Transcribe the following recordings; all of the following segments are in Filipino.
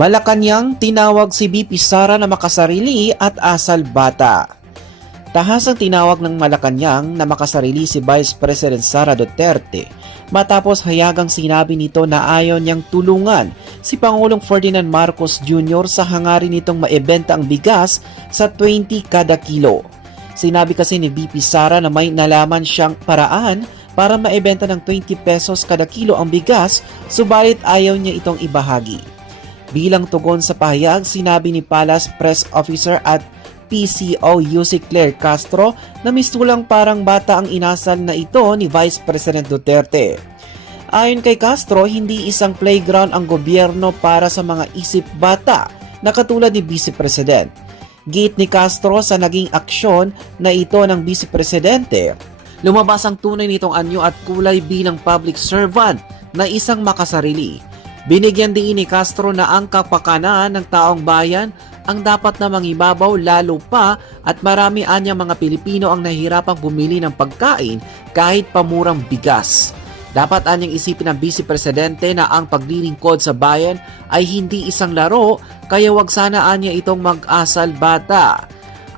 Malacanang tinawag si VP Sara na makasarili at asal bata. Tahasang tinawag ng Malacanang na makasarili si Vice President Sara Duterte matapos hayagang sinabi nito na ayaw niyang tulungan si Pangulong Ferdinand Marcos Jr. sa hangarin nitong maibenta ang bigas sa 20 kada kilo. Sinabi kasi ni VP Sara na may nalaman siyang paraan para maibenta ng 20 pesos kada kilo ang bigas, subalit ayaw niya itong ibahagi. Bilang tugon sa pahayag, sinabi ni Palace Press Officer at PCO Yussi Claire Castro na mistulang parang bata ang inasal na ito ni Vice President Duterte. Ayon kay Castro, hindi isang playground ang gobyerno para sa mga isip bata na katulad ni Vice President. Gate ni Castro sa naging aksyon na ito ng Vice Presidente, lumabas ang tunay nitong anyo at kulay bilang public servant na isang makasarili. Binigyan din ni Castro na ang kapakanan ng taong bayan ang dapat na mangibabaw lalo pa at marami anyang mga Pilipino ang nahihirapang bumili ng pagkain kahit pamurang bigas. Dapat anyang isipin ng Vice Presidente na ang paglilingkod sa bayan ay hindi isang laro, kaya wag sana anya itong mag-asal bata.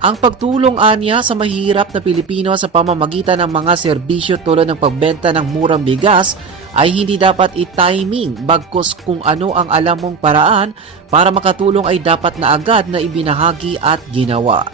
Ang pagtulong anya sa mahirap na Pilipino sa pamamagitan ng mga serbisyo tulad ng pagbenta ng murang bigas ay hindi dapat i-timing, bagkus kung ano ang alam mong paraan para makatulong ay dapat na agad na ibinahagi at ginawa.